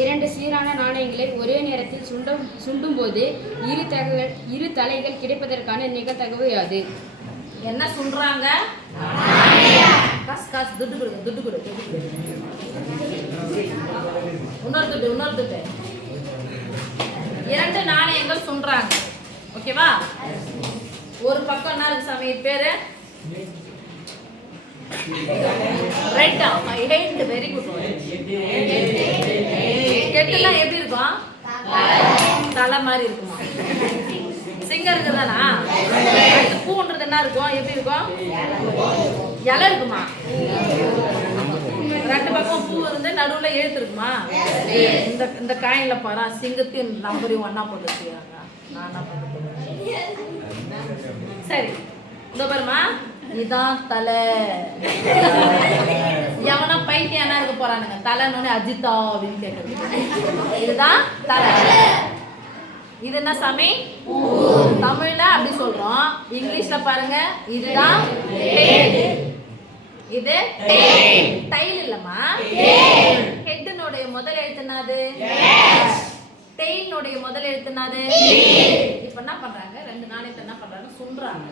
2 சீரான நாணயங்களை ஒரே நேரத்தில் சுண்டும்போது இரு தலைகள் கிடைப்பதற்கான நிகழ்தகவு யாது? என்ன சுண்டுறாங்க? காசு துட்டு கொடு. இன்னொரு துட்டு. 2 நாணயங்கள் சுண்டுறாங்க. ஓகேவா? ஒரு பக்கம் என்ன இருக்கு சாமி பேரு? ரெட். Very good. கெட்டுலாம் எப்படி இருக்கும்? தலை மாதிரி இருக்குமா? சிங்கம் இருக்குதானா? பூன்றது என்ன இருக்கும்? எப்படி இருக்கும்? இலை இருக்குமா? 2 பக்கம் பூ இருந்து நடுவுல எழுத்து இருக்குமா? இந்த காயின்ல பாரு சிங்கத்தையும் நம்பரையும் ஒண்ணா போட்டு வச்சுக்கிறாங்க. நான் என்ன பண்றது? சரி இந்த பாருமா, இதான் தலை. எவனா பைத்தியம் இருக்க போறானுங்க தலைன்னு அஜிதா அப்படின்னு கேட்கறது. இதுதான் தலை. இது என்ன சாமி? தமிழ்ல அப்படி சொல்றோம். இங்கிலீஷ்ல பாருங்க, இதுதான் இது டைல் இல்லம்மா. ஹெட்னுடைய முதல் எழுத்து என்னது? டெயினுடைய முதல் எழுத்து என்னது? இப்ப என்ன பண்றாங்க? 2 நாணயத்தை என்ன பண்றாங்க? சுண்டுறாங்க.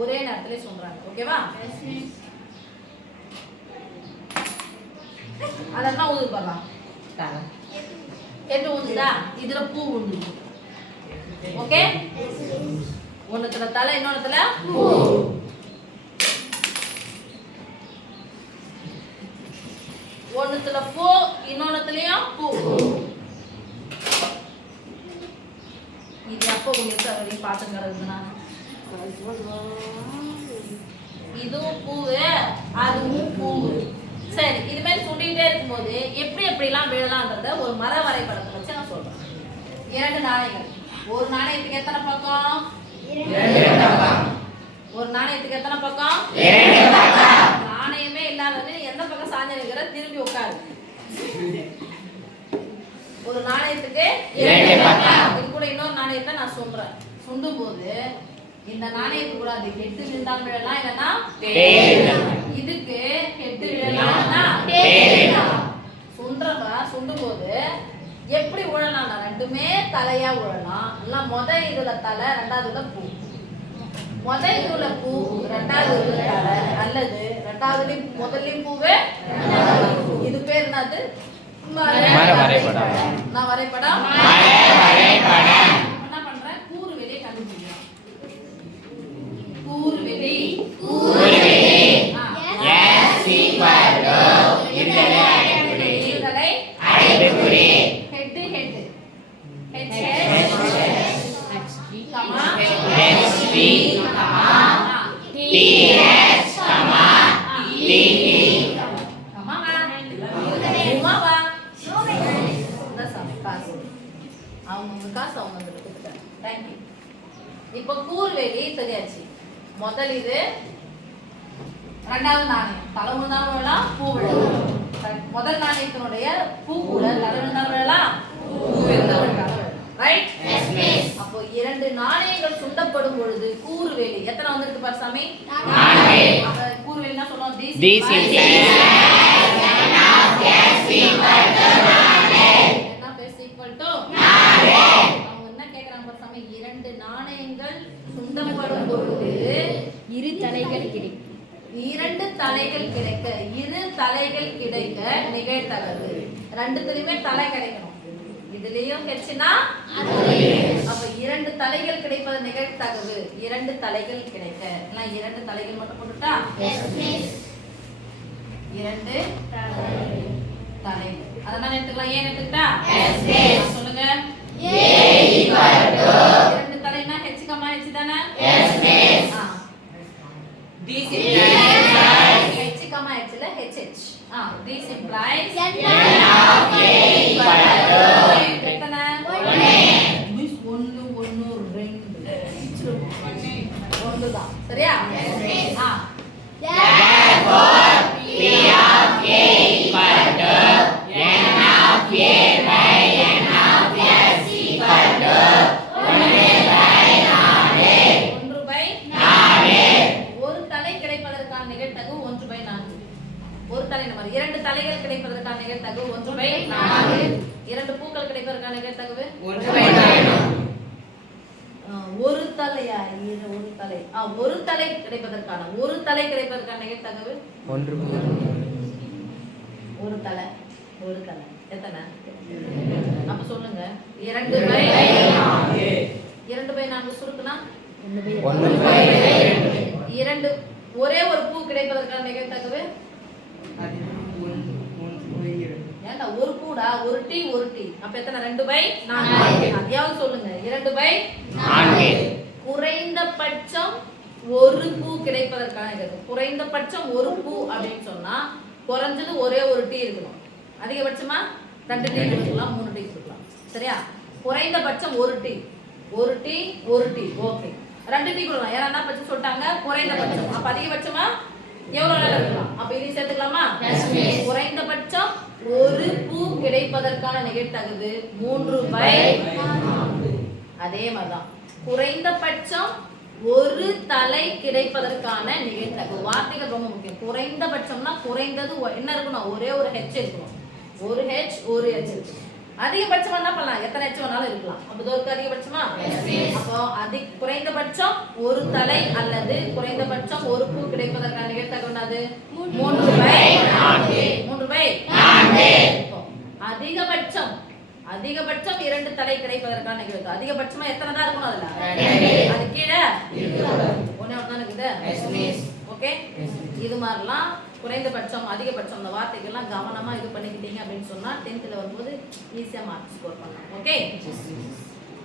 ஒரே நேரத்துல சுண்டுறாங்க. ஓகேவா? அதெல்லாம் ஊது பாக்கலாம். எது ஊதுதா? இதுல பூ ஊது. ஓகே? ஒண்ணுத்துல தலை, இன்னொன்னுத்துல பூ. ஒண்ணுத்துல பூ, இன்னொன்னுலயும் பூ. இது அப்போ உங்களுக்கு அவரையும் பாத்துங்கிறது நான். இதுவும் பூவு, அதுவும் பூவு. சரி, இது மாதிரி சுண்டிகிட்டே இருக்கும்போது எப்படிலாம் விழலாம்ன்றத ஒரு மர வரைபடத்தை வச்சு நான் சொல்றேன். 2 நாணயங்கள். ஒரு நாணயத்துக்கு எத்தனை பக்கம்? 2 பக்கம். ஒரு நாணயத்துக்கு எத்தனை பக்கம்? 2 பக்கம். நாணயமே இல்லாதது எந்த பக்கம் சாஞ்சிருக்கிற திரும்பி உட்காரு. ஒரு நாணயத்துக்கு 2 பக்கம். இது கூட இன்னொரு நாணயத்தை நான் சொல்றேன். சுண்டும் போது இந்த நாணயத்துக்கு கூட அது கெட்டு நின்றால் விழலாம், இல்லைன்னா இதுக்கு கெட்டு விழலாம். சுண்டும் போது எப்படி உழலாம்? ரெண்டுமே தலையா உழலாம். எல்லாம் இதுல தலை, 2வது பூ. இதுல பூ, 2வது தலை, அல்லது 2வதுலயும் முதல்லயும் பூவே. இது பேர் என்னது? நான் வரைபடம். என்ன பண்றேன்? கூறு வெளியே கண்டுபிடிக்கிறேன். கூறு வெளி இப்ப கூர்வேலி தெரியாச்சு. முதல் இது 2வது நாணயம். தலை விழுந்தாலும் விழலாம், பூ விழலாம். முதல் நாணயத்தினுடைய பூ கூட தலை விழுந்தாலும் விழலாம், பூ விழுந்தாலும் விழலாம். ரைட்? அப்போ 2 நாணயங்கள் சுண்டப்படும் பொழுது கூர்வேலி எத்தனை வந்திருக்கு பாரு சாமி? அப்ப கூர்வேலினா சொல்றோம் சுண்டப்படும் பொழுது 2 தலைகள் கிடைக்கும். 2 தலைகள் கிடைக்க, 2 தலைகள் கிடைக்க நிகழ்தகவு. 2த்துலயுமே தலை கிடைக்கணும். இதுலயும் ஹெச்னா அப்ப 2 தலைகள் கிடைப்பது நிகழ்தகவு. 2 தலைகள் கிடைக்க. எல்லாம் 2 தலைகள் மட்டும் போட்டுட்டா? 2 தலைகள். அதனால எடுத்துக்கலாம். ஏன் எடுத்துக்கிட்டா? சொல்லுங்க. A 2 தலைனா h, h தானே? This implies h, h ல hh. This implies n of a equal to எத்தனை? 1 தான். சரியா? Therefore P of a equal to n of a by n of s equal to 1/4. ஒரு தலை கிடைப்பதற்கான நிகழ்தகவு 1/4. ஒரு தலை நம்பர் 2 தலைகள் கிடைப்பதற்கான நிகழ்தகவு 1/4. 2 பூக்கள் கிடைப்பதற்கான நிகழ்தகவு ஒரு தலையா ஒரு தலை ஒரு தலை கிடைப்பதற்கான நிகழ்தகவு ஒரு தலை எத்தனை அப்ப சொல்லுங்க 2/4 சுருக்குனா 2 ஒரே ஒரு பூ கிடைப்பதற்கான நிகழ்தகவு ஏண்டா ஒரு பூடா ஒரு டீ அப்ப எத்தனை 2/4 அதையாவது சொல்லுங்க 2/4 குறைந்தபட்சம் ஒரு பூ கிடைப்பதற்கான நிகழ்வு குறைந்தபட்சம் ஒரு பூ அப்படின்னு சொன்னா குறைஞ்சது ஒரே ஒரு டீ இருக்கணும் அதிகபட்சமா 2 டீ கொடுக்கலாம் 3 டீ கொடுக்கலாம் சரியா குறைந்தபட்சம் ஒரு டீ ஓகே 2 டீ கொடுக்கலாம் ஏன்னா என்ன பட்சம் சொல்லிட்டாங்க குறைந்தபட்சம் அப்ப அதிகபட்சமா எவ்வளவு நேரம் இருக்கலாம் அப்ப இதை சேர்த்துக்கலாமா குறைந்தபட்சம் ஒரு பூ கிடைப்பதற்கான நிகழ்தகவு 3/4 அதே மாதிரிதான் குறைந்தபட்சம் ஒரு தலை கிடைப்பதற்கான நிகழ்தகவு வார்த்தைகள் ரொம்ப முக்கியம் குறைந்தபட்சம்னா குறைந்தது என்ன இருக்கணும் ஒரே ஒரு ஹெச் இருக்கணும் ஒரு ஹெச் ஒரு ஹெச் இருக்கணும் அதிகபட்சமா என்ன பண்ணலாம் எத்தனை ஹெச் வேணாலும் இருக்கலாம் அப்போ இதற்கு அதிகபட்சமா அப்போ குறைந்தபட்சம் ஒரு தலை அல்லது குறைந்தபட்சம் ஒரு பூ கிடைப்பதற்கான நிகழ்தகவு என்னது 3/4 அதிகபட்சம் 2 தலை கிடைப்பதற்கான நிகழ்வு அதிகபட்சமா எத்தனை தான் இருக்கணும் அதுல அது கீழே ஒண்ணே ஒண்ணு இருக்குது ஓகே இது மாதிரிலாம் குறைந்தபட்சம் அதிகபட்சம் இந்த வார்த்தைகள்லாம் கவனமா இது பண்ணிக்கிட்டீங்க அப்படின்னு சொன்னா 10th வரும்போது ஈஸியா மார்க் ஸ்கோர் பண்ணலாம் ஓகே